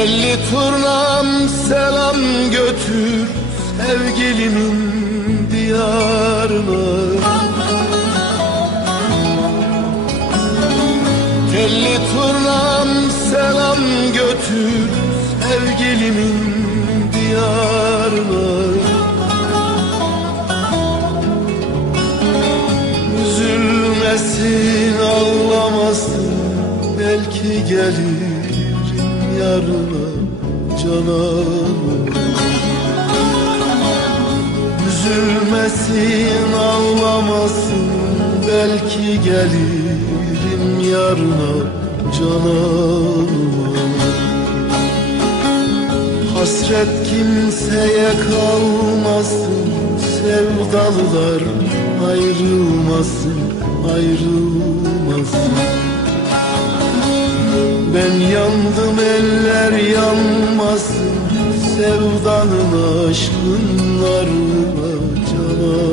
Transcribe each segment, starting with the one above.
Telli turnam selam götür sevgilimin diyarına. Telli turnam selam götür sevgilimin diyarına. Üzülmesin, ağlamasın, belki gelirim yarına cananım. Üzülmesin, ağlamasın, belki gelirim yarına cananım. Hasret kimseye kalmasın, sevdalılar ayrılmasın, ayrılmasın. Ben yandım, eller yanmasın, sevdanın aşkın narına canıma.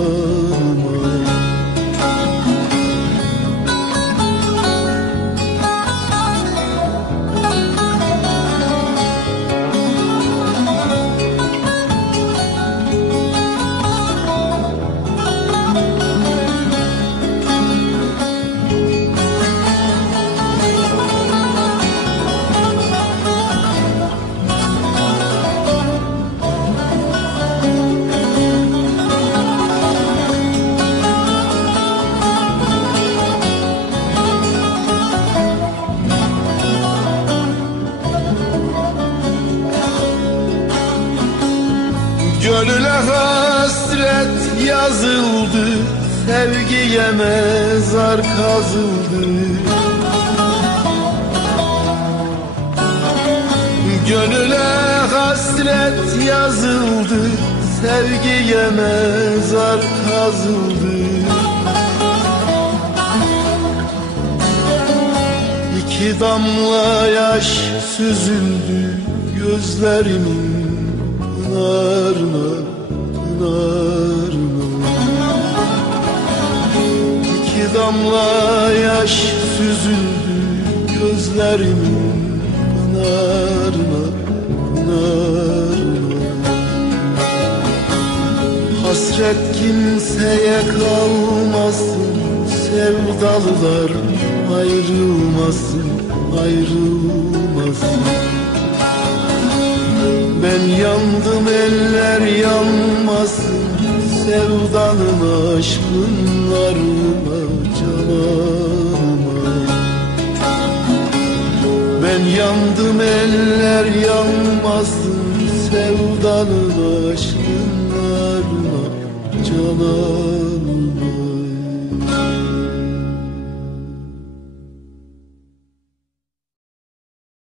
Gönüle hasret yazıldı, sevgiye mezar kazıldı. Gönüle hasret yazıldı, sevgiye mezar kazıldı. İki damla yaş süzüldü gözlerimin pınarına, pınarına. İki damla yaş süzüldü gözlerimin pınarına, pınarına. Hasret kimseye kalmasın, sevdalılar ayrılmasın, ayrılmasın. Ben yandım, eller yanmasın, sevdanın aşkın narına canıma. Ben yandım, eller yanmasın, sevdanın aşkın narına canıma.